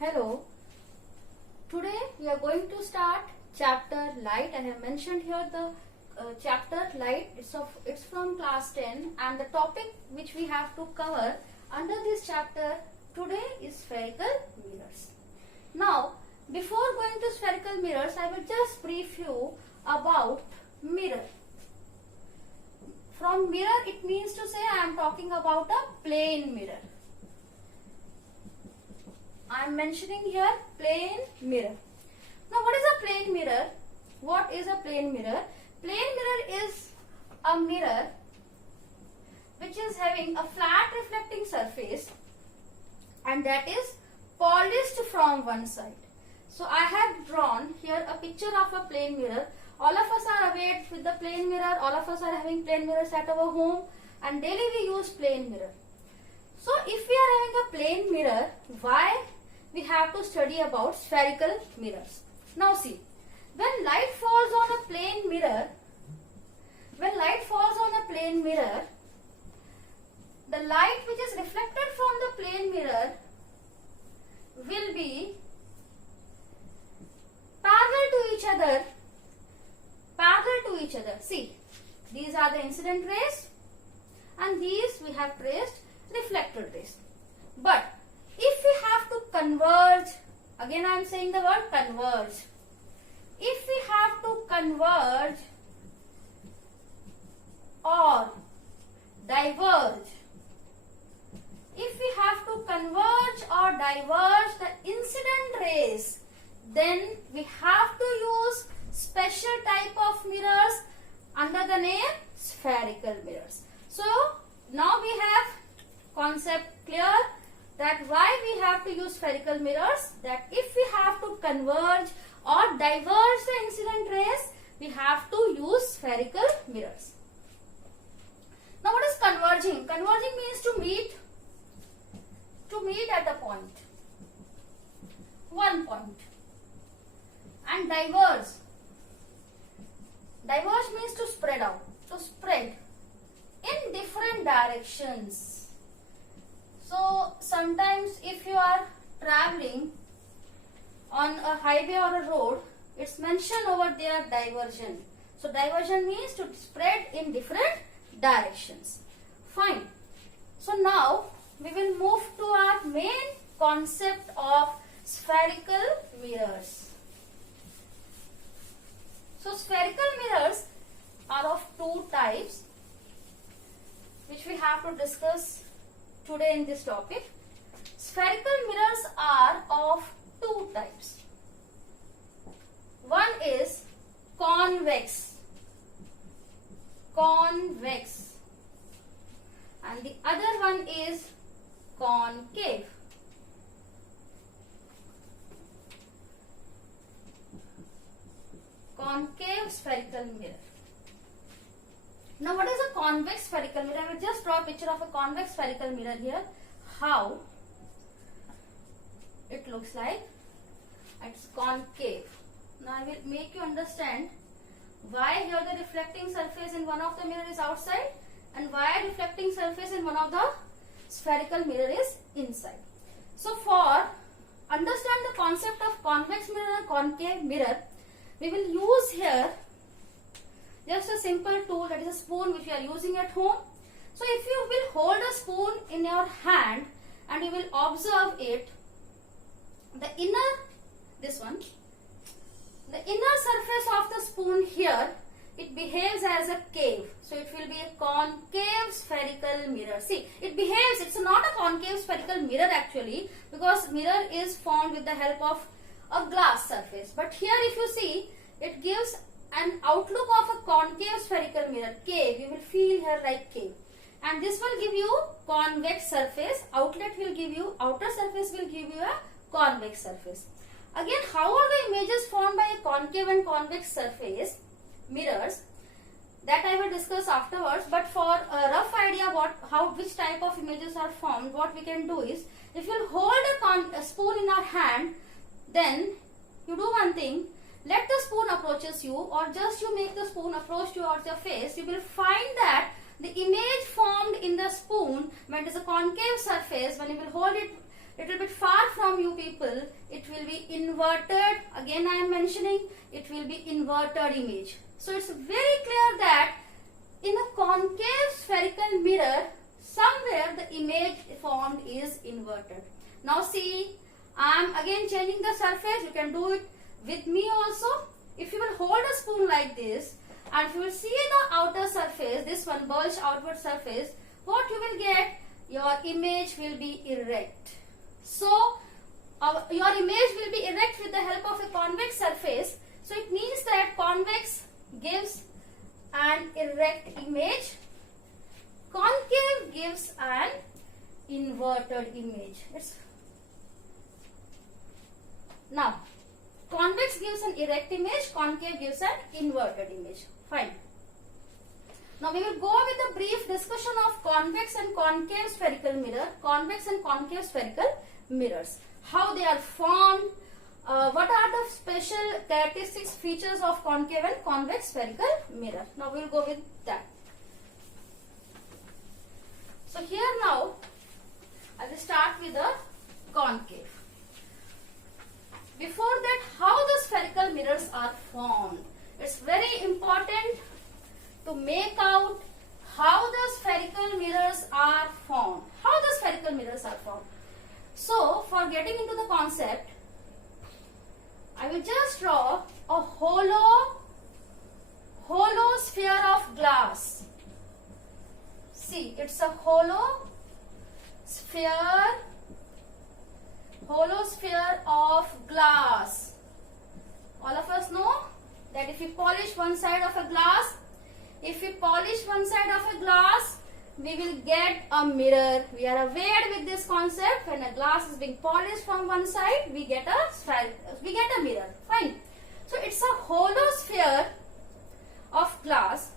Hello. Today we are going to start chapter light. I have mentioned here the chapter light. It's from class 10, and the topic which we have to cover under this chapter today is spherical mirrors. Now, before going to spherical mirrors, I will just brief you about mirror. From mirror, it means to say I am talking about a plane mirror. I am mentioning here plane mirror. Now, what is a plane mirror? What is a plane mirror? Plane mirror is a mirror which is having a flat reflecting surface and that is polished from one side. So, I have drawn here a picture of a plane mirror. All of us are aware with the plane mirror. All of us are having plane mirrors at our home and daily we use plane mirror. So, if we are having a plane mirror, why we have to study about spherical mirrors? Now see, when light falls on a plane mirror, the light which is reflected from the plane mirror will be parallel to each other. See, these are the incident rays and these we have traced reflected rays. But if we have to converge, again I am saying the word converge. If we have to converge or diverge, the incident rays, then we have to use special type of mirrors under the name spherical mirrors. So now we have concept clear that why we have to use spherical mirrors, that if we have to converge or diverge the incident rays, we have to use spherical mirrors. Now what is converging? Converging means to meet at a point, one point, and diverge means to spread out, to spread in different directions. So sometimes if you are traveling on a highway or a road, it's mentioned over there diversion. So diversion means to spread in different directions. Fine. So now we will move to our main concept of spherical mirrors. So spherical mirrors are of two types which we have to discuss today in this topic. Spherical mirrors are of two types. One is convex, and the other one is concave. Concave spherical mirror. Now what is a convex spherical mirror? I will just draw a picture of a convex spherical mirror here. How it looks like. It's concave. Now I will make you understand why here the reflecting surface in one of the mirror is outside and why reflecting surface in one of the spherical mirror is inside. So for understand the concept of convex mirror and concave mirror, we will use here just a simple tool, that is a spoon which we are using at home. So if you will hold a spoon in your hand and you will observe it, the inner surface of the spoon here, it behaves as a cave. So it will be a concave spherical mirror. See, it's not a concave spherical mirror actually, because mirror is formed with the help of a glass surface. But here if you see, it gives an outlook of a concave spherical mirror, cave. You will feel here like cave. And this will give you convex surface, outer surface will give you a convex surface. Again, how are the images formed by a concave and convex surface mirrors? That I will discuss afterwards, but for a rough idea which type of images are formed, what we can do is, if you hold a spoon in our hand, then you do one thing, let the spoon approaches you, or just you make the spoon approach towards your face, you will find that the image formed in the spoon, when it is a concave surface, when you will hold it little bit far from you people, it will be inverted. Again I am mentioning, it will be inverted image. So it's very clear that in a concave spherical mirror, somewhere the image formed is inverted. Now see, I am again changing the surface. You can do it with me also. If you will hold a spoon like this, and if you will see the outer surface, this one bulged outward surface, what you will get? Your image will be erect. So your image will be erect with the help of a convex surface. So it means that convex gives an erect image, concave gives an inverted image. Now, convex gives an erect image, concave gives an inverted image. Fine. Now we will go with a brief discussion of convex and concave spherical mirror, convex and concave spherical mirrors. How they are formed, what are the special characteristics, features of concave and convex spherical mirror. Now we will go with that. So here now, I will start with the concave. Before that, how the spherical mirrors are formed. It's very important to make out how the spherical mirrors are formed. How the spherical mirrors are formed. So, for getting into the concept, I will just draw a hollow sphere of glass. See, it's a hollow sphere of glass. All of us know that if we polish one side of a glass, we will get a mirror. We are aware with this concept. When a glass is being polished from one side, we get a mirror. Fine. So it's a hollow sphere of glass.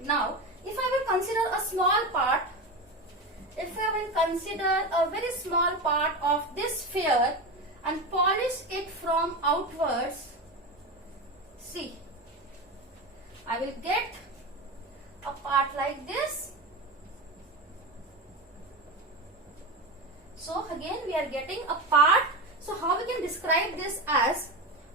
Now, if I will consider a small part, if I will consider a very small part of this sphere and polish it from outwards, see, I will get a part like this. So again we are getting a part. So how we can describe this as,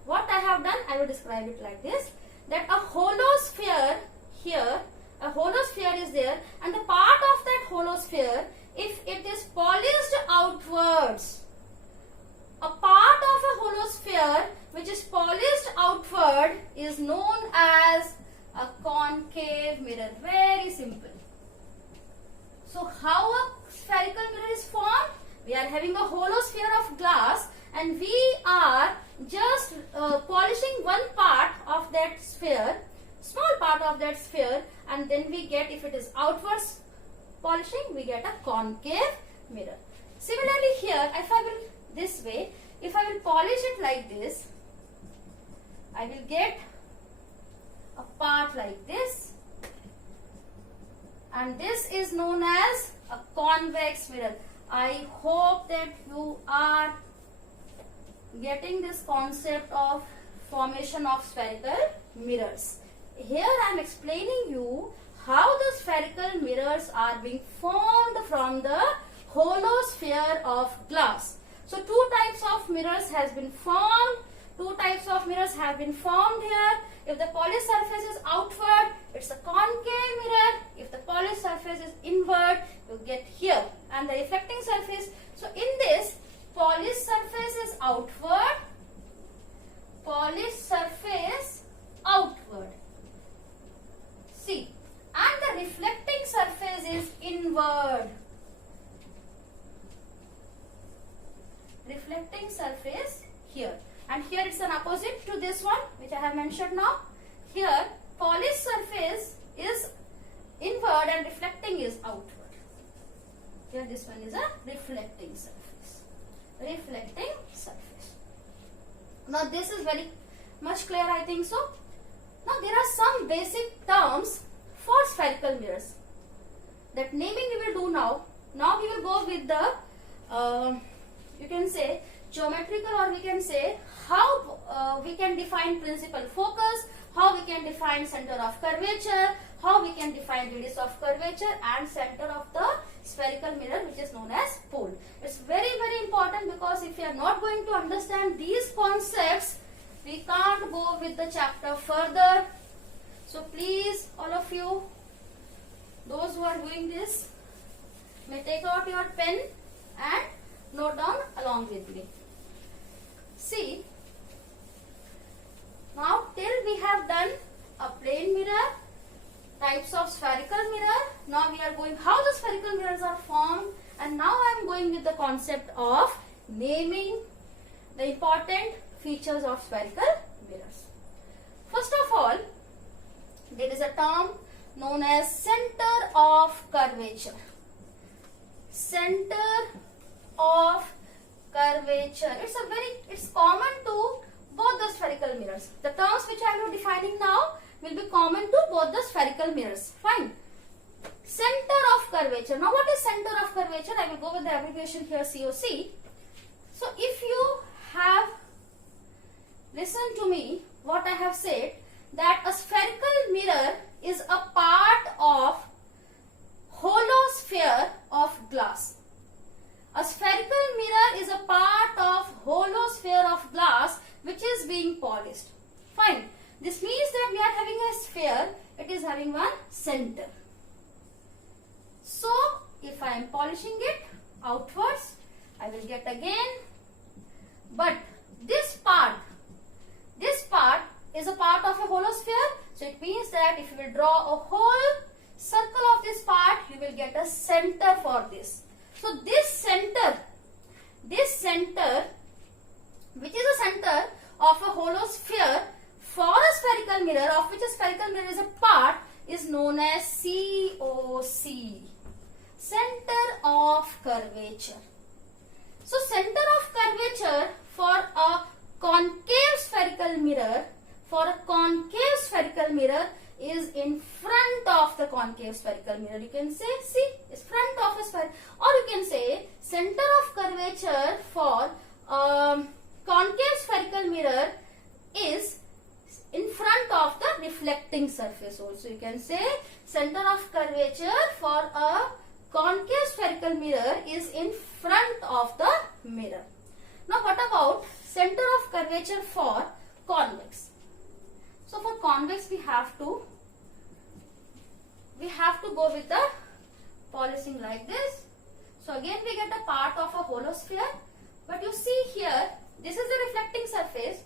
what I have done, I will describe it like this, that a hollow sphere here, a hollow sphere is there, and the part of that hollow sphere, if it is polished outwards, a part of a hollow sphere which is polished outward is known as a concave mirror. Very simple. So how a spherical mirror is formed? We are having a hollow sphere of glass and we are just polishing one part of that sphere, small part of that sphere, and then we get, if it is outwards polishing, we get a concave mirror. Similarly here, if I will this way, if I will polish it like this, I will get a part like this, and this is known as a convex mirror. I hope that you are getting this concept of formation of spherical mirrors. Here I am explaining you how the spherical mirrors are being formed from the hollow sphere of glass. So two types of mirrors has been formed. Two types of mirrors have been formed here. If the polished surface is outward, it's a concave mirror. If the polished surface is inward, you get here. And the reflecting surface, so in this, polished surface is outward, polished surface outward. See, and the reflecting surface is inward. Reflecting surface here. And here it's an opposite to this one which I have mentioned now. Here polished surface is inward and reflecting is outward. Here this one is a reflecting surface. Reflecting surface. Now this is very much clear, I think so. Now there are some basic terms for spherical mirrors. That naming we will do now. Now we will go with the you can say geometrical, or we can say how we can define principal focus, how we can define center of curvature, how we can define radius of curvature and center of the spherical mirror, which is known as pole. It's very are not going to understand these concepts, we can't go with the chapter further. So please, all of you, those who are doing this, may take out your pen and note down along with me. See, now till we have done a plane mirror, types of spherical mirror. Now we are going how the spherical mirrors are formed, and now I am going with the concept of naming the important features of spherical mirrors. First of all, there is a term known as center of curvature. Center of curvature. It's common to both the spherical mirrors. The terms which I am defining now will be common to both the spherical mirrors. Fine. Center of curvature. Now what is center of curvature? I will go with the abbreviation here, COC. So if you have listened to me, what I have said, that a spherical mirror is a part of hollow sphere of glass. A spherical mirror is a part of hollow sphere of glass which is being polished. Fine. This means that we are having a sphere, it is having one center. So, if I am polishing it outwards, I will get again. But this part is a part of a hollow sphere. So, it means that if you will draw a whole circle of this part, you will get a center for this. So, this center, which is a center of a hollow sphere for a spherical mirror, of which a spherical mirror is a part, is known as COC. Center of curvature. So, center of curvature for a concave spherical mirror, is in front of the concave spherical mirror. You can say, see, it's front of a sphere. Or you can say, center of curvature for concave spherical mirror is in front of the reflecting surface also. You can say, center of curvature for a concave spherical mirror is in front of the mirror. Now what about center of curvature for convex? So for convex we have to go with the polishing like this. So again we get a part of a hollow sphere, but you see here, this is the reflecting surface.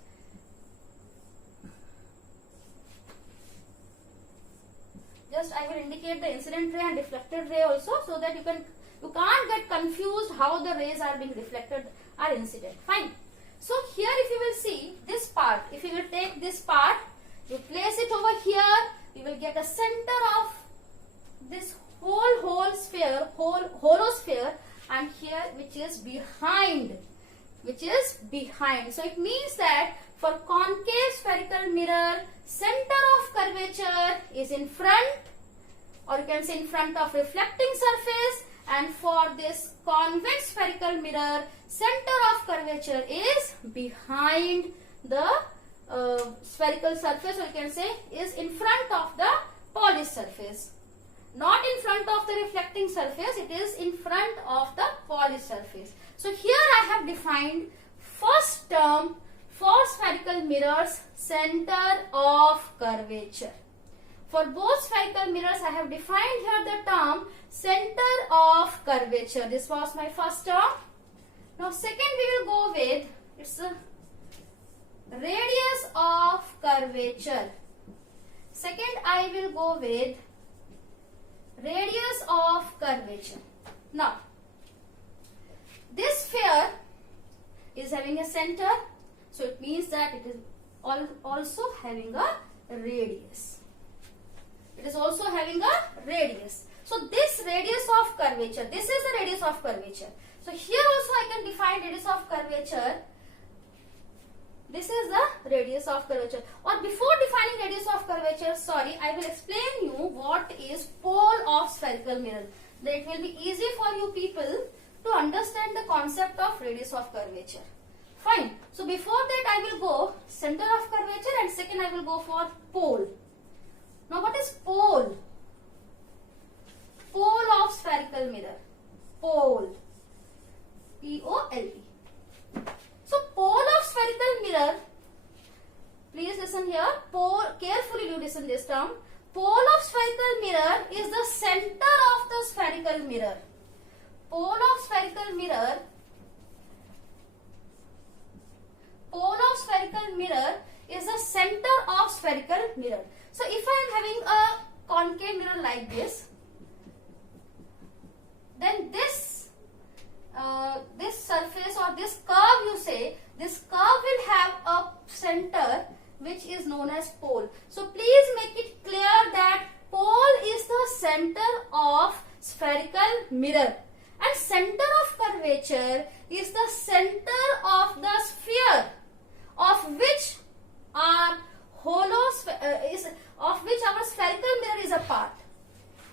Just I will indicate the incident ray and reflected ray also, so that you can't get confused how the rays are being reflected or incident. Fine. So here if you will see this part, if you will take this part, you place it over here, you will get a center of this hollow sphere, and here which is behind. So it means that for concave spherical mirror, center of curvature is in front, or you can say in front of reflecting surface, and for this convex spherical mirror, center of curvature is behind the spherical surface, or you can say is in front of the polished surface. Not in front of the reflecting surface, it is in front of the polished surface. So here I have defined first term for spherical mirrors, center of curvature. For both spherical mirrors, I have defined here the term center of curvature. This was my first term. Now second we will go with, it's a radius of curvature. Second I will go with radius of curvature. Now this sphere is having a center, so it means that it is also having a radius. It is also having a radius. So this radius of curvature, this is the radius of curvature. So here also I can define radius of curvature. This is the radius of curvature. Or before defining radius of curvature, I will explain you what is pole of spherical mirror. Then it will be easy for you people to understand the concept of radius of curvature. Fine. So before that I will go center of curvature, and second I will go for pole. Now what is pole? Pole of spherical mirror. Pole. P-O-L-E. spherical mirror, please listen here, carefully you listen this term. Pole of spherical mirror is the center of the spherical mirror. Pole of spherical mirror is the center of spherical mirror. So if I am having a concave mirror like this, then this surface or this curve, you say, this curve will have a center which is known as pole. So please make it clear that pole is the center of spherical mirror, and center of curvature is the center of the sphere of which our our spherical mirror is a part.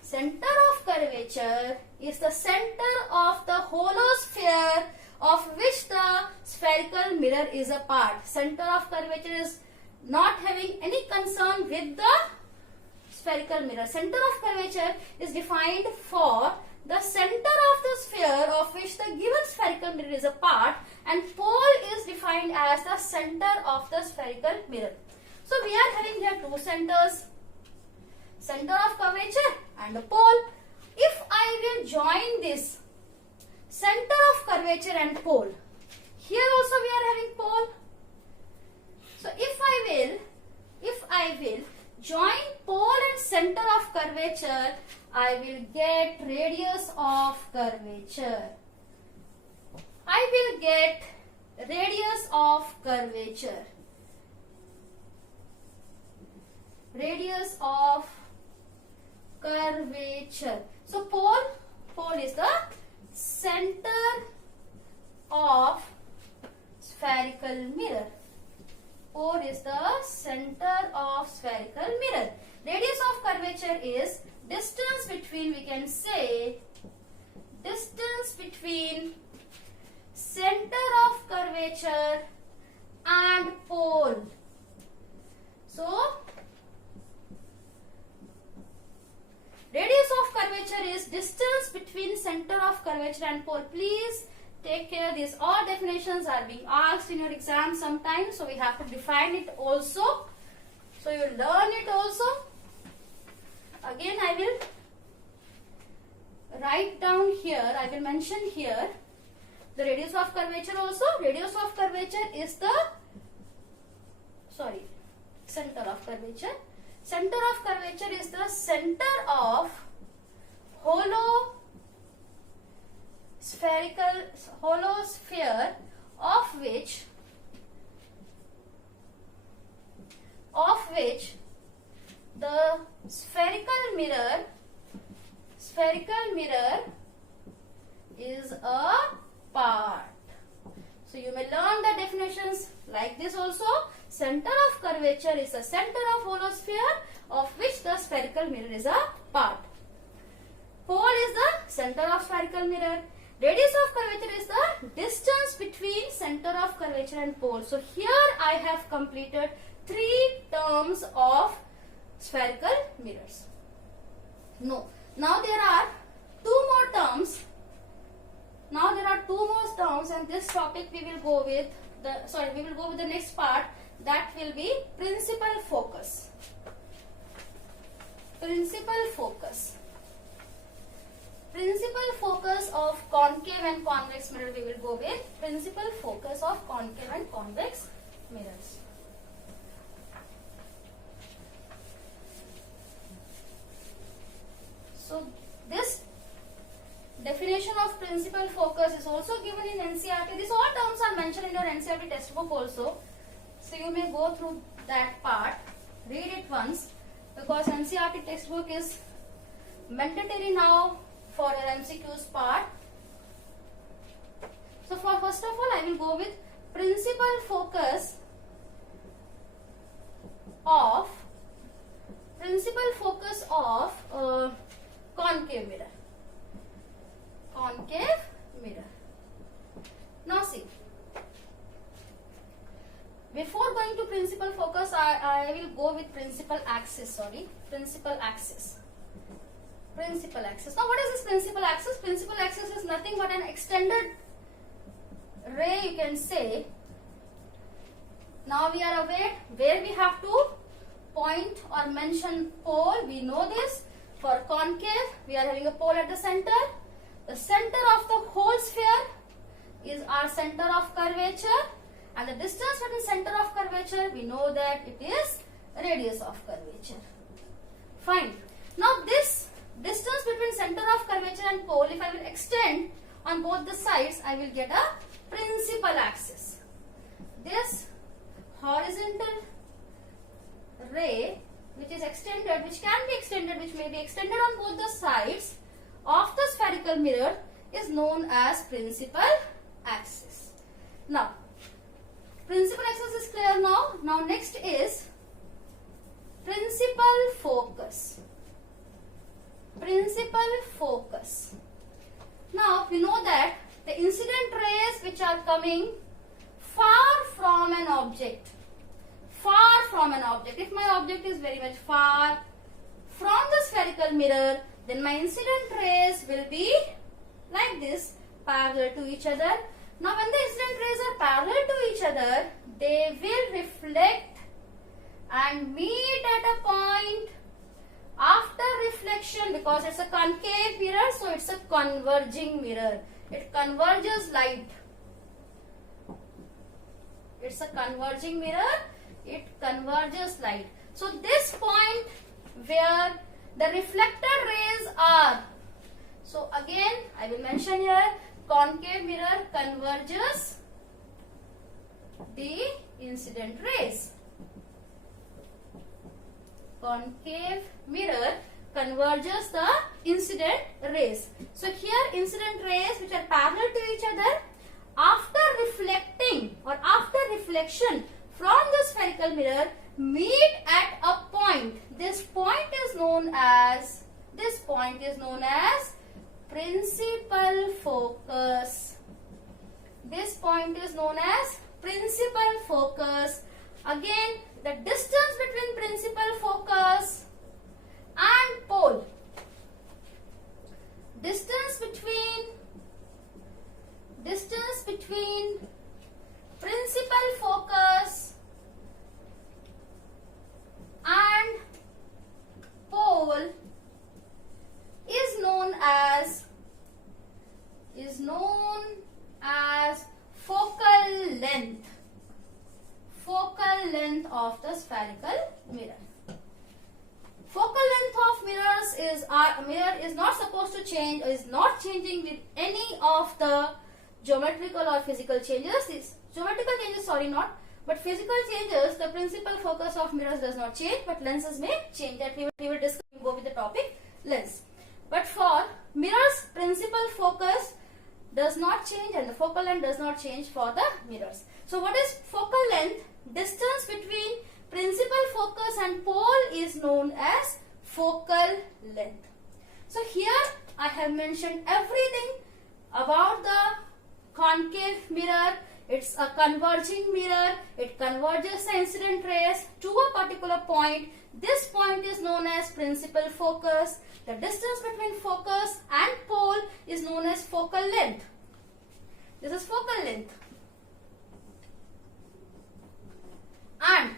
Center of curvature is the center of the hollow sphere of which the spherical mirror is a part. Center of curvature is not having any concern with the spherical mirror. Center of curvature is defined for the center of the sphere of which the given spherical mirror is a part, and pole is defined as the center of the spherical mirror. So we are having here two centers, center of curvature and a pole. If I will join this center of curvature and pole, here also we are having pole. So if I will join pole and center of curvature, I will get radius of curvature. I will get radius of curvature. Radius of curvature. So pole is the center of spherical mirror. Pole is the center of spherical mirror. Radius of curvature is distance between, we can say, distance between center of curvature and pole. So radius of curvature is distance between center of curvature and pole. Please take care, these all definitions are being asked in your exam sometimes, so we have to define it also. So you learn it also. Again I will write down here, I will mention here the radius of curvature also. Radius of curvature is the, center of curvature. Center of curvature is the center of hollow sphere of which the spherical mirror is a part. So you may learn the definitions like this also. Center of curvature is the center of hollow sphere of which the spherical mirror is a part. Pole is the center of spherical mirror. Radius of curvature is the distance between center of curvature and pole. So here I have completed 3 terms of spherical mirrors. No. Now there are 2 more terms. And this topic we will go with the next part, that will be principal focus. Principal focus of concave and convex mirror we will go with. Principal focus of concave and convex mirrors. So this definition of principal focus is also given in NCERT. These all terms are mentioned in your NCERT textbook also. So you may go through that part, read it once, because NCERT textbook is mandatory now for your MCQs part. So for first of all, I will go with principal focus of concave mirror. Concave mirror. Now see, before going to principal focus, I will go with principal axis. Principal axis. Now what is this principal axis? Principal axis is nothing but an extended ray, you can say, Now we are aware where we have to point or mention pole. We know this. For concave, we are having a pole at the center. The center of the whole sphere is our center of curvature, and the distance between center of curvature, we know that it is radius of curvature. Fine. Now this distance between center of curvature and pole, if I will extend on both the sides, I will get a principal axis. This horizontal ray which is extended, which can be extended, which may be extended on both the sides of the spherical mirror, is known as principal axis. Now, principal axis is clear now. Now next is principal focus. Principal focus. Now we know that the incident rays which are coming far from an object, if my object is very much far from the spherical mirror, then my incident rays will be like this, parallel to each other. Now when the incident rays are parallel to each other, they will reflect and meet at a point after reflection, because it's a concave mirror, so it's a converging mirror. It converges light. It's a converging mirror. It converges light. So this point where the reflected rays are, so again I will mention here, concave mirror converges the incident rays. Concave mirror converges the incident rays. So here incident rays which are parallel to each other, after reflecting or after reflection from the spherical mirror, meet at a point. This point is known as principal focus. This point is known as principal focus. Again, the distance between principal focus and pole, distance between principal focus and pole is known as focal length. Focal length of the spherical mirror. Focal length of mirrors is, our mirror is not supposed to change, or is not changing with any of the geometrical or physical changes. These geometrical changes, but physical changes, the principal focus of mirrors does not change, but lenses may change. That we will discuss, go with the topic lens. But for mirrors, principal focus does not change and the focal length does not change for the mirrors. So what is focal length? Distance between principal focus and pole is known as focal length. So here I have mentioned everything about the concave mirror. It's a converging mirror. It converges the incident rays to a particular point. This point is known as principal focus. The distance between focus and pole is known as focal length. This is focal length. And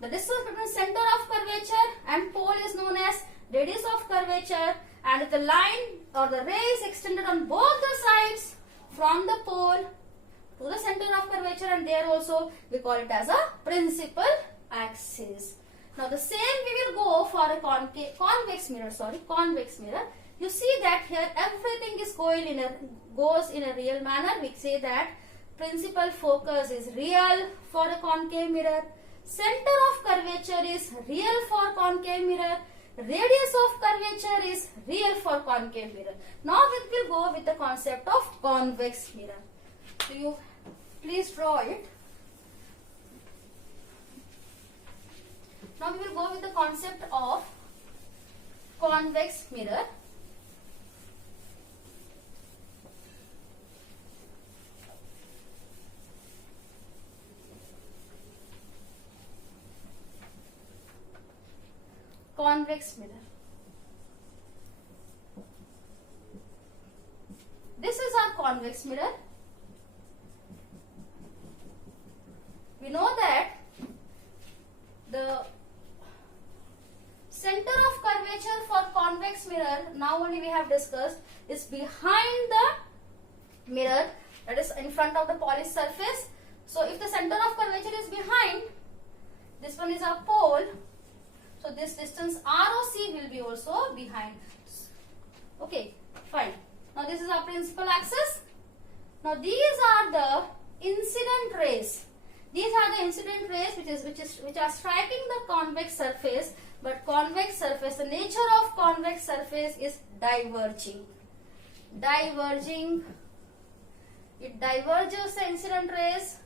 the distance between center of curvature and pole is known as radius of curvature. And if the line or the ray is extended on both the sides from the pole to the center of curvature, and there also we call it as a principal axis. Now the same we will go for a convex mirror. You see that here everything is goes in a real manner. We say that principal focus is real for a concave mirror. Center of curvature is real for concave mirror. Radius of curvature is real for concave mirror. Now we will go with the concept of convex mirror. So you please draw it. Now we will go with the concept of convex mirror. Convex mirror. This is our convex mirror. We know that the center of curvature for convex mirror, now only we have discussed, is behind the mirror, that is in front of the polished surface. So if the center of curvature is behind, this one is our pole, so this distance ROC will be also behind. Okay, fine. Now this is our principal axis. Now these are the incident rays. These are the incident rays which are striking the convex surface, but convex surface, the nature of convex surface is diverging. Diverging. It diverges the incident rays.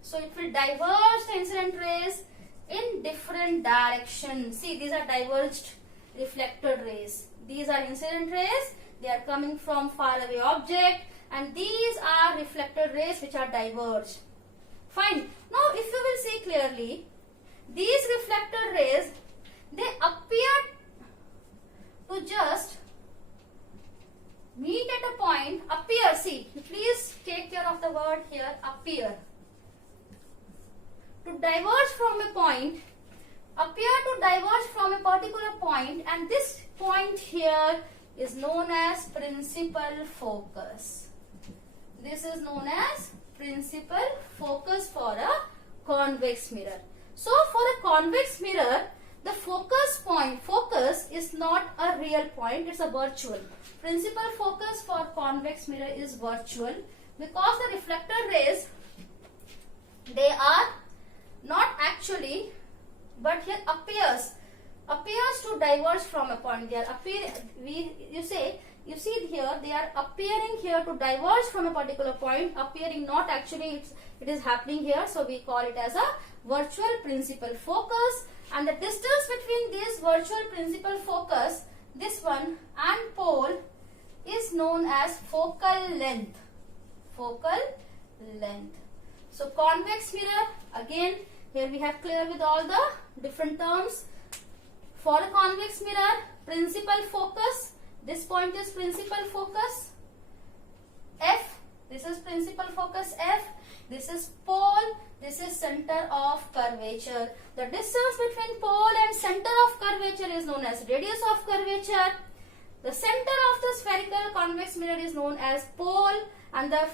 So it will diverge the incident rays in different directions. See, these are diverged reflected rays. These are incident rays. They are coming from far away object, and these are reflected rays which are diverged. Fine. Now if you will see clearly, these reflected rays, they appear to just meet at a point. Appear, see, please take care of the word here, appear. To diverge from a point, appear to diverge from a particular point, and this point here is known as principal focus. This is known as principal focus for a convex mirror. So for a convex mirror, the focus is not a real point, it's a virtual. Principal focus for convex mirror is virtual, because the reflected rays, they are not actually, but here appears to diverge from a point. They are you see here, they are appearing here to diverge from a particular point, appearing, not actually it is happening here. So we call it as a virtual principal focus, and the distance between this virtual principal focus, this one, and pole is known as focal length. Focal length. So convex mirror, again here we have clear with all the different terms. For a convex mirror, principal focus, this point is principal focus F, this is principal focus F, this is pole, this is center of curvature. The distance between pole and center of curvature is known as radius of curvature. The center of the spherical convex mirror is known as pole, and the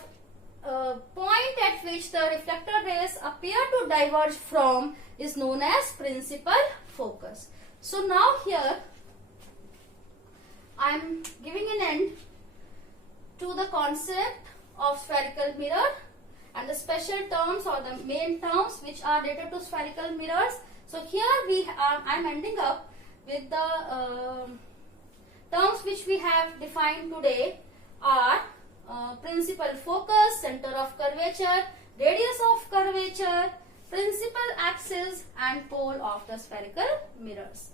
point at which the reflected rays appear to diverge from is known as principal focus. So now here I am giving an end to the concept of spherical mirror and the special terms or the main terms which are related to spherical mirrors. So here I am ending up with the terms which we have defined today are principal focus, center of curvature, radius of curvature, principal axis, and pole of the spherical mirrors.